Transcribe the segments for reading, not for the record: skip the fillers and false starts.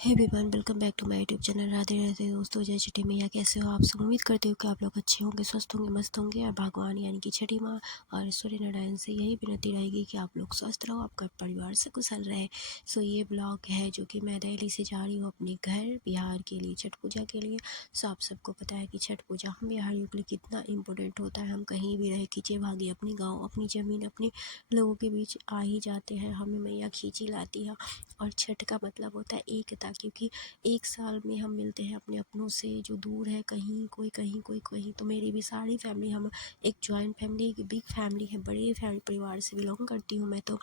Hey everyone, welcome back to my YouTube channel. Radhe Radhe दोस्तों, जय छठी मैया। कैसे हो आप सब? उम्मीद करते हो कि आप लोग अच्छे होंगे, स्वस्थ होंगे, मस्त होंगे। और भगवान यानी कि छठी माँ और सूर्य नारायण से यही विनती रहेगी कि आप लोग स्वस्थ रहो, आपका परिवार से कुशल रहे। सो ये ब्लॉग है जो कि मैं दिल्ली से जा रही हूँ अपने घर बिहार के लिए, छठ पूजा के लिए। सो आप सबको पता है कि छठ पूजा हम बिहारियों के लिए कितना इंपॉर्टेंट होता है। हम कहीं भी रहे, खींचे भागे अपनी गाँव, अपनी ज़मीन, अपने लोगों के बीच आ ही जाते हैं। हमें मैया खींची लाती है। और छठ का मतलब होता है एकता, क्योंकि एक साल में हम मिलते हैं अपने अपनों से जो दूर है, कहीं कोई कहीं कोई कहीं। तो मेरी भी सारी फैमिली, हम एक जॉइंट फैमिली, एक बिग फैमिली है, बड़े फैमिली परिवार से बिलोंग करती हूँ मैं। तो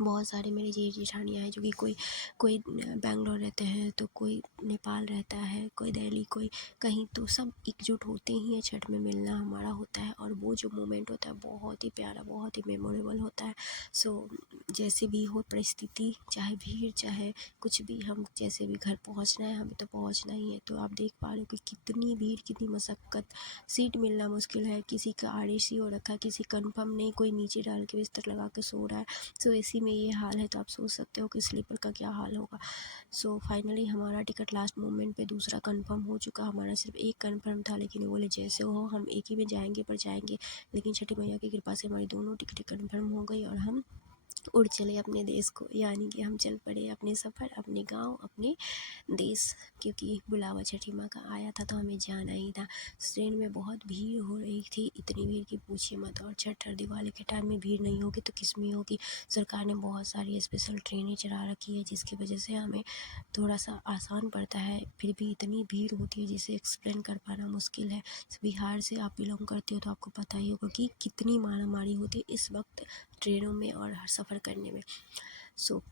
बहुत सारे मेरे जेठ जेठानियाँ हैं जो कि कोई कोई बेंगलोर रहते हैं, तो कोई नेपाल रहता है, कोई दिल्ली, कोई कहीं। तो सब एकजुट होते ही हैं, छठ में मिलना हमारा होता है। और वो जो मोमेंट होता है बहुत ही प्यारा, बहुत ही मेमोरेबल होता है। सो जैसे भी हो परिस्थिति, चाहे भीड़, चाहे कुछ भी, हम जैसे भी घर पहुंचना है, हमें तो पहुंचना ही है। तो आप देख पा रहे हो कि कितनी भीड़, कितनी मशक्क़त, सीट मिलना मुश्किल है। किसी का आरएसी हो रखा है, किसी कंफर्म नहीं, कोई नीचे डाल के बिस्तर लगा के सो रहा है। सो इसी में ये हाल है, तो आप सोच सकते हो कि स्लीपर का क्या हाल होगा। सो फाइनली हमारा टिकट लास्ट मोमेंट पे दूसरा कंफर्म हो चुका। हमारा सिर्फ एक कंफर्म था, लेकिन वो बोले जैसे हो हम एक ही में जाएंगे पर जाएंगे। लेकिन छठी मैया की कृपा से हमारी दोनों टिकटें कंफर्म हो गई और हम उड़ चले अपने देश को, यानी कि हम चल पड़े अपने सफ़र, अपने गांव, अपने देश। क्योंकि बुलावा छठी माँ का आया था तो हमें जाना ही था। ट्रेन में बहुत भीड़ हो रही थी, इतनी भीड़ की पूछिए मत। और छठ और दिवाली के टाइम में भीड़ नहीं होगी तो किस में होगी। सरकार ने बहुत सारी स्पेशल ट्रेनें चला रखी है, जिसकी वजह से हमें थोड़ा सा आसान पड़ता है। फिर भी इतनी भीड़ होती है जिसे एक्सप्लेन कर पाना मुश्किल है। बिहार से आप बिलोंग करते हो तो आपको पता ही होगा कि कितनी मारामारी होती है इस वक्त ट्रेनों में और सफ़र करने में। सो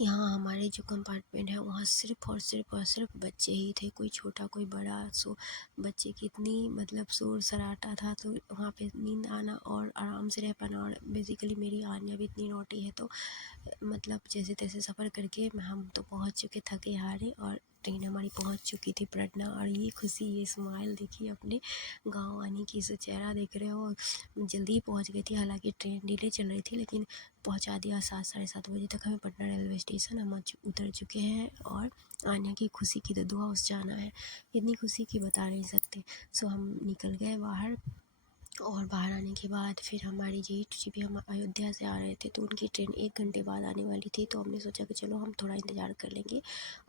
यहाँ हमारे जो कंपार्टमेंट है वहाँ सिर्फ बच्चे ही थे, कोई छोटा कोई बड़ा। सो बच्चे की इतनी मतलब शोर सराटा था, तो वहाँ पे नींद आना और आराम से रह पाना। और बेसिकली मेरी आन्या भी इतनी नोटी है, तो मतलब जैसे तैसे सफ़र करके हम तो पहुँच चुके, थके हारे। और ट्रेन हमारी पहुँच चुकी थी पटना। और ये खुशी, ये स्माइल देखिए अपने गांव आने की, इसे चेहरा देख रहे हो। जल्दी पहुँच गई थी, हालांकि ट्रेन डिले चल रही थी, लेकिन पहुँचा दिया 7 साढ़े 7 बजे तक हमें पटना रेलवे स्टेशन। हम उतर चुके हैं और आने की खुशी की तो दुआ उस जाना है, इतनी खुशी की बता नहीं सकते। सो हम निकल गए बाहर। और बाहर आने के बाद फिर हमारी जेठ जी भी हम अयोध्या से आ रहे थे, तो उनकी ट्रेन 1 घंटे बाद आने वाली थी। तो हमने सोचा कि चलो हम थोड़ा इंतज़ार कर लेंगे,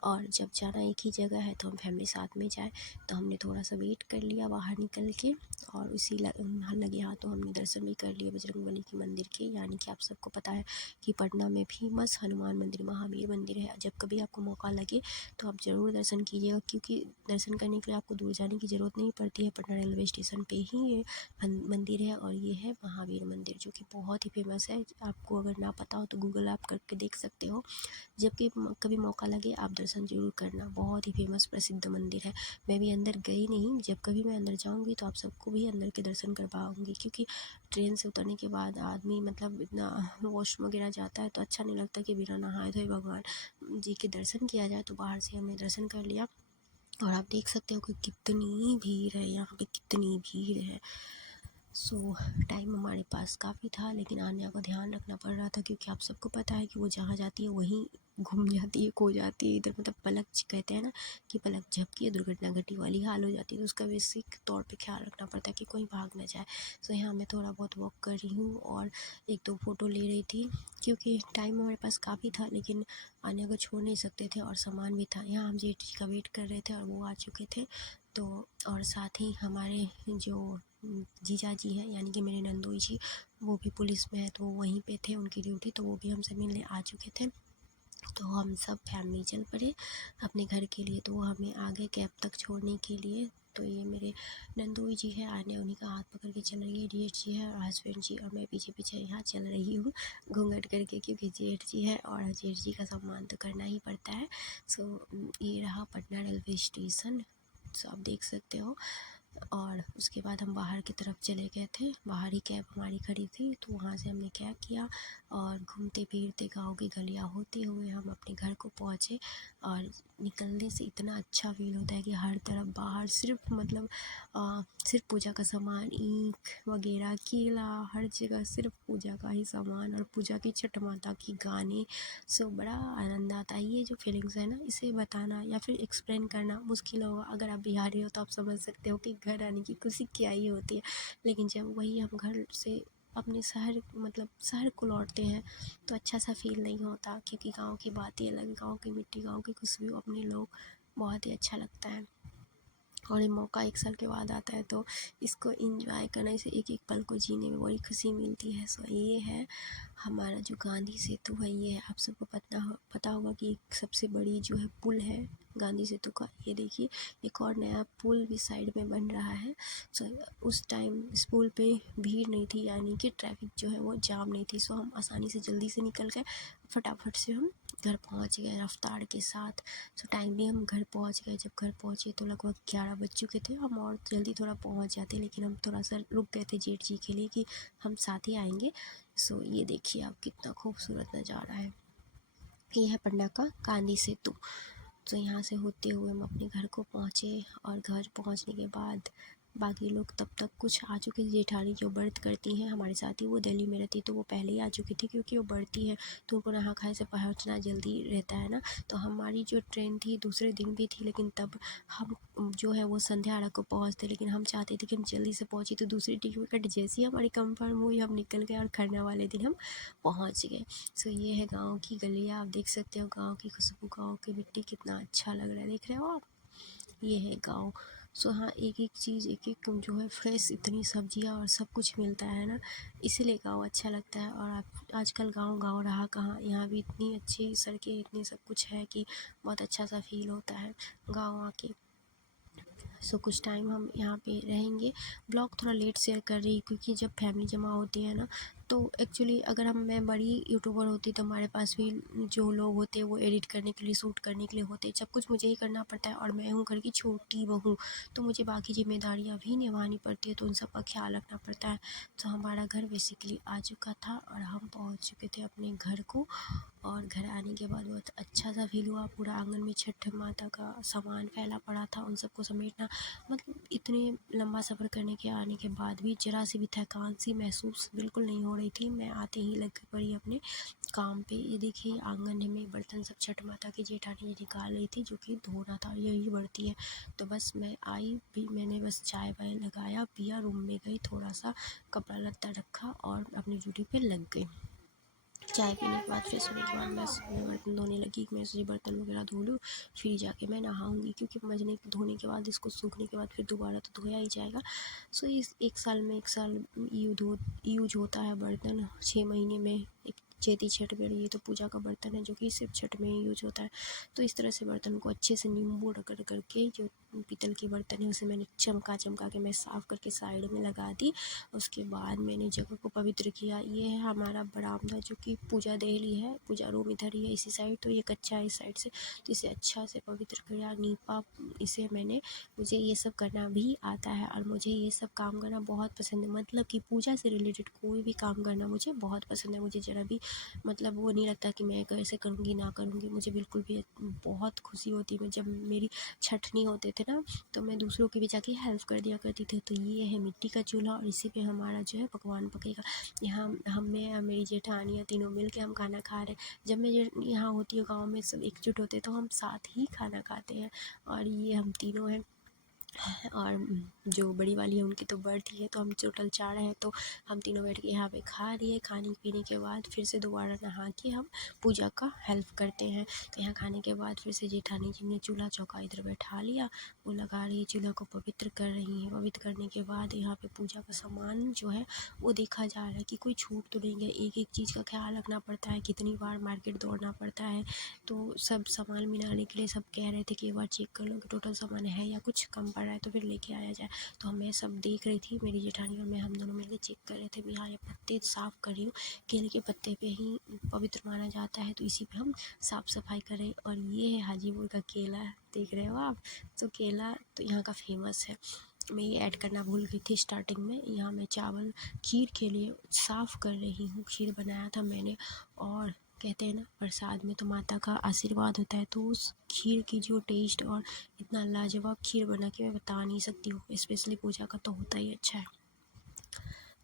और जब जाना एक ही जगह है तो हम फैमिली साथ में जाए। तो हमने थोड़ा सा वेट कर लिया बाहर निकल के, और उसी लगे हाथों हमने दर्शन भी कर लिए बजरंगबली के मंदिर के। यानी कि आप सबको पता है कि पटना में फेमस हनुमान मंदिर, महावीर मंदिर है। जब कभी आपको मौका लगे तो आप ज़रूर दर्शन कीजिएगा, क्योंकि दर्शन करने के लिए आपको दूर जाने की ज़रूरत नहीं पड़ती है। पटना रेलवे स्टेशन पे ही ये मंदिर है। और ये है महावीर मंदिर, जो कि बहुत ही फेमस है। आपको अगर ना पता हो तो गूगल ऐप करके देख सकते हो। जब कि कभी मौका लगे आप दर्शन ज़रूर करना, बहुत ही फेमस प्रसिद्ध मंदिर है। मैं भी अंदर गई नहीं, जब कभी मैं अंदर जाऊंगी तो आप सबको भी अंदर के दर्शन करवाऊंगी। क्योंकि ट्रेन से उतरने के बाद आदमी मतलब इतना वॉशरूम वगैरह जाता है, तो अच्छा नहीं लगता कि बिना नहाए धोए भगवान जी के दर्शन किया जाए। तो बाहर से हमने दर्शन कर लिया। और आप देख सकते हो कि कितनी भीड़ है यहाँ पे, कितनी भीड़ है। सो टाइम हमारे पास काफ़ी था, लेकिन आन्या को ध्यान रखना पड़ रहा था, क्योंकि आप सबको पता है कि वो जहाँ जाती है वहीं घूम जाती है, खो जाती है इधर। मतलब पलक कहते हैं ना कि पलक झपकी है दुर्घटना घटी वाली हाल हो जाती है। तो उसका बेसिक तौर पे ख्याल रखना पड़ता है कि कोई भाग ना जाए। सो यहाँ मैं थोड़ा बहुत वॉक कर रही हूँ और 1-2 फ़ोटो ले रही थी, क्योंकि टाइम हमारे पास काफ़ी था। लेकिन आन्या को छोड़ नहीं सकते थे, और सामान भी था। यहाँ हम जेठ जी का वेट कर रहे थे और वो आ चुके थे। तो और साथ ही हमारे जो जीजा जी हैं, यानी कि मेरे नंदोई जी, वो भी पुलिस में है, तो वो वहीं पे थे, उनकी ड्यूटी, तो वो भी हमसे मिलने आ चुके थे। तो हम सब फैमिली चल पड़े अपने घर के लिए। तो वो हमें आगे कैब तक छोड़ने के लिए। तो ये मेरे नंदोई जी है, आने उन्हीं का हाथ पकड़ के चल रही है, जेठ जी है और हस्बैंड जी, और मैं पीछे पीछे यहाँ चल रही हूँ घूंघट करके, क्योंकि जेठ जी है और जेठ जी का सम्मान तो करना ही पड़ता है। सो ये रहा पटना रेलवे स्टेशन। सो आप देख सकते हो और उसके बाद हम बाहर की तरफ चले गए थे। बाहर ही कैब हमारी खड़ी थी, तो वहाँ से हमने कैब किया और घूमते फिरते गांव की गलियाँ होते हुए हम अपने घर को पहुँचे। और निकलने से इतना अच्छा फ़ील होता है कि हर तरफ बाहर सिर्फ मतलब सिर्फ पूजा का सामान, ईख वगैरह, केला, हर जगह सिर्फ पूजा का ही सामान और पूजा की छठ माता की गाने। सो बड़ा आनंद आता है। ये जो फीलिंग्स है ना, इसे बताना या फिर एक्सप्लेन करना मुश्किल होगा। अगर आप बिहारी हो तो आप समझ सकते हो कि घर आने की खुशी क्या ही होती है। लेकिन जब वही हम घर से अपने शहर मतलब शहर को लौटते हैं तो अच्छा सा फील नहीं होता, क्योंकि गांव की बातें अलग, गांव की मिट्टी, गांव की खुशबू, अपने लोग, बहुत ही अच्छा लगता है। और ये मौका 1 साल के बाद आता है, तो इसको एंजॉय करने से एक एक पल को जीने में बड़ी खुशी मिलती है। सो ये है हमारा जो गांधी सेतु है। ये है, आप सबको पता होगा कि एक सबसे बड़ी जो है पुल है गांधी सेतु का। ये देखिए, एक और नया पुल भी साइड में बन रहा है। सो उस टाइम इस पुल पे भीड़ नहीं थी, यानी कि ट्रैफिक जो है वो जाम नहीं थी। सो हम आसानी से जल्दी से निकल गए, फटाफट से हम घर पहुंच गए रफ्तार के साथ। सो टाइमली हम घर पहुंच गए। जब घर पहुंचे तो लगभग 11 बज चुके थे। हम और जल्दी थोड़ा पहुंच जाते, लेकिन हम थोड़ा सा रुक गए थे जेठ जी के लिए कि हम साथ ही आएंगे। सो ये देखिए आप, कितना खूबसूरत नज़ारा है। ये है पटना का गांधी सेतु। तो यहाँ से होते हुए हम अपने घर को पहुँचे और घर पहुँचने के बाद बाकी लोग तब तक कुछ आ चुके थे। जेठानी जो व्रत करती हैं हमारे साथ ही, वो दिल्ली में रहती, तो वो पहले ही आ चुकी थी, क्योंकि वो बढ़ती है तो उनको नहा खाए से पहुँचना जल्दी रहता है ना। तो हमारी जो ट्रेन थी दूसरे दिन भी थी, लेकिन तब हम जो है वो संध्या आरा को पहुँचते, लेकिन हम चाहते थे कि हम जल्दी से पहुँचे। तो दूसरी टिकट जैसी ही हमारी कंफर्म हुई, हम निकल गए और खरना वाले दिन हम पहुँच गए। सो ये है गाँव की गलियाँ, आप देख सकते हो गाँव की खुशबू, गाँव की मिट्टी, कितना अच्छा लग रहा है, देख रहे हो आप। ये है गाँव। सो हाँ, एक एक चीज़, एक एक जो है फ्रेश, इतनी सब्जियाँ और सब कुछ मिलता है ना, इसीलिए गाँव अच्छा लगता है। और आप आजकल गाँव गाँव रहा कहाँ, यहाँ भी इतनी अच्छी सड़कें, इतनी सब कुछ है कि बहुत अच्छा सा फील होता है गाँव आके। सो कुछ टाइम हम यहाँ पे रहेंगे। ब्लॉग थोड़ा लेट शेयर कर रही, क्योंकि जब फैमिली जमा होती है ना, तो एक्चुअली अगर मैं बड़ी यूट्यूबर होती तो हमारे पास भी जो लोग होते हैं वो एडिट करने के लिए, शूट करने के लिए होते, सब कुछ मुझे ही करना पड़ता है। और मैं हूँ घर की छोटी बहू, तो मुझे बाकी जिम्मेदारियाँ भी निभानी पड़ती है, तो उन सब का ख्याल रखना पड़ता है। तो हमारा घर बेसिकली आ चुका था और हम पहुँच चुके थे अपने घर को। और घर आने के बाद बहुत अच्छा सा फील हुआ। पूरा आंगन में छठ माता का सामान फैला पड़ा था, उन सबको समेटना, मतलब इतने लंबा सफ़र करने के आने के बाद भी ज़रा सी भी थकान सी महसूस बिल्कुल नहीं हो रही थी। मैं आते ही लग पड़ी अपने काम पे। ये देखिए, आंगन में बर्तन सब छठ माता की जेठानी जी निकाल रही थी, जो कि धोना था, यही बढ़ती है। तो बस मैं आई भी, मैंने बस चाय वाय लगाया, पिया, रूम में गई, थोड़ा सा कपड़ा लत्ता रखा और अपनी ड्यूटी पे लग गई। चाय पीने के बाद, फ्रेश होने के बाद मैं बर्तन धोने लगी। मैं सोची बर्तन वगैरह धो लूँ, फिर जाके मैं नहाऊँगी, क्योंकि मजने धोने के बाद, इसको सूखने के बाद फिर दोबारा तो धोया ही जाएगा। सो इस 1 साल में 1 साल यूज होता है बर्तन, 6 महीने में एक चेती छठ में। ये तो पूजा का बर्तन है जो कि सिर्फ छठ में ही यूज होता है। तो इस तरह से बर्तन को अच्छे से नींबू रगड़ करके, जो पीतल के बर्तन है उसे मैंने चमका के मैं साफ़ करके साइड में लगा दी। उसके बाद मैंने जगह को पवित्र किया। ये है हमारा बरामदा, जो कि पूजा देहली है, पूजा रूम इधर ही है इसी साइड, तो ये कच्चा है इस साइड से, तो इसे अच्छा से पवित्र किया, नीपा इसे मैंने। मुझे ये सब करना भी आता है और मुझे ये सब काम करना बहुत पसंद है। मतलब कि पूजा से रिलेटेड कोई भी काम करना मुझे बहुत पसंद है। मुझे ज़रा भी मतलब वो नहीं लगता कि मैं कैसे करूँगी ना करूँगी, मुझे बिल्कुल भी बहुत खुशी होती है। जब मेरी छठ नहीं होते थे ना, तो मैं दूसरों की भी जाके हेल्प कर दिया करती थी। तो ये है मिट्टी का चूल्हा और इसी पे हमारा जो है पकवान पकेगा। यहाँ हम मैं और मेरी जेठानियाँ तीनों मिल के हम खाना खा रहे हैं। जब मैं यहाँ होती हूँ गाँव में, सब एकजुट होते हैं तो हम साथ ही खाना खाते हैं। और ये हम तीनों हैं, और जो बड़ी वाली है उनकी तो बर्थडे है, तो हम टोटल 4 हैं, तो हम तीनों बैठ के यहाँ पे खा रही है। खाने पीने के बाद फिर से दोबारा नहा के हम पूजा का हेल्प करते हैं। तो यहाँ खाने के बाद फिर से जेठानी जी ने चूल्हा चौका इधर बैठा लिया, वो लगा रही है, चूल्हा को पवित्र कर रही हैं। पवित्र करने के बाद यहाँ पे पूजा का सामान जो है वो देखा जा रहा है कि कोई छूट तो नहीं गया। एक एक चीज़ का ख्याल रखना पड़ता है, कितनी बार मार्केट दौड़ना पड़ता है। तो सब सामान मिलाने के लिए सब कह रहे थे कि एक बार चेक कर लो कि टोटल सामान है या कुछ कम पड़ रहा है, तो फिर लेके आया जाए। तो मैं सब देख रही थी, मेरी जेठानी और मैं, हम दोनों मिलकर चेक कर रहे थे। मैं यहाँ ये पत्ते साफ़ कर रही हूँ, केले के पत्ते पे ही पवित्र माना जाता है, तो इसी पे हम साफ़ सफाई करें। और ये है हाजीपुर का केला, देख रहे हो आप। तो केला तो यहाँ का फेमस है। मैं ये ऐड करना भूल गई थी स्टार्टिंग में। यहाँ मैं चावल खीर के लिए साफ़ कर रही हूँ। खीर बनाया था मैंने, और कहते हैं ना प्रसाद में तो माता का आशीर्वाद होता है, तो उस खीर की जो टेस्ट और इतना लाजवाब खीर बना कि मैं बता नहीं सकती हूँ। स्पेशली पूजा का तो होता ही अच्छा है।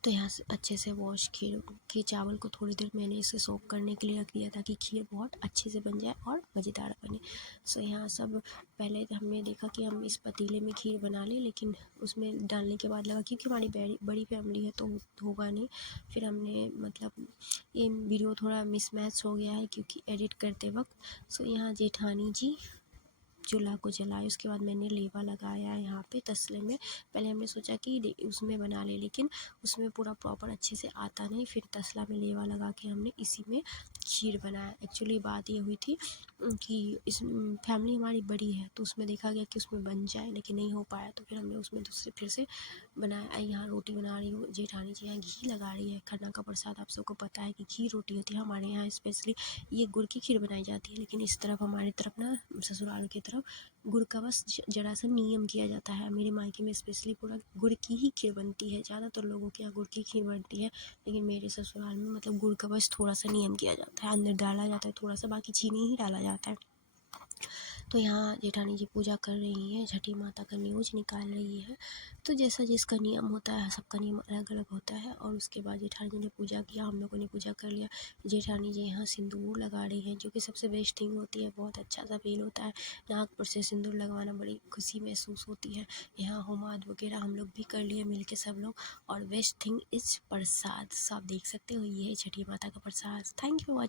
तो यहाँ से अच्छे से वॉश खीर के चावल को थोड़ी देर मैंने इसे सोक करने के लिए रख दिया ताकि खीर बहुत अच्छे से बन जाए और मज़ेदार बने। सो यहाँ सब पहले हमने देखा कि हम इस पतीले में खीर बना लें, लेकिन उसमें डालने के बाद लगा क्योंकि हमारी बड़ी फैमिली है तो होगा नहीं। फिर हमने मतलब ये वीडियो थोड़ा मिसमैच हो गया है क्योंकि एडिट करते वक्त। सो यहाँ जेठानी जी चूल्हा को जलाए, उसके बाद मैंने लेवा लगाया यहाँ पे तसले में। पहले हमने सोचा कि उसमें बना ले, लेकिन उसमें पूरा प्रॉपर अच्छे से आता नहीं। फिर तसला में लेवा लगा के हमने इसी में खीर बनाया। एक्चुअली बात ये हुई थी कि इस फैमिली हमारी बड़ी है तो उसमें देखा गया कि उसमें बन जाए, लेकिन नहीं हो पाया, तो फिर हमने उसमें दूसरे फिर से बनाया। यहाँ रोटी बना रही हूँ, जेठानी जी यहाँ घी लगा रही है। खन्ना का प्रसाद आप सबको पता है कि घी रोटी होती है। हमारे यहाँ स्पेशली ये गुड़ की खीर बनाई जाती है, लेकिन इस तरफ हमारी तरफ ना ससुराल की तरफ गुड़ का बस जरा सा नियम किया जाता है। मेरे मायके में स्पेशली पूरा गुड़ की ही खीर बनती है। ज़्यादातर लोगों के यहाँ गुड़ की खीर बनती है, लेकिन मेरे ससुराल में मतलब गुड़ का बस थोड़ा सा नियम किया जाता है, अंदर डाला जाता है थोड़ा सा, बाकी चीनी ही डाला जाता है। तो यहाँ जेठानी जी पूजा कर रही हैं, छठी माता का न्यूज निकाल रही है। तो जैसा जिसका नियम होता है, सबका नियम अलग अलग होता है। और उसके बाद जेठानी जी ने पूजा किया, हम लोगों ने पूजा कर लिया। जेठानी जी यहाँ सिंदूर लगा रही हैं, जो कि सबसे बेस्ट थिंग होती है। बहुत अच्छा सा फील होता है नाक पर से सिंदूर लगवाना, बड़ी खुशी महसूस होती है। यहाँ होमाद वगैरह हम लोग भी कर लिए मिल के सब लोग। और बेस्ट थिंग इज प्रसाद, सब देख सकते हो, ये है छठी माता का प्रसाद। Thank you.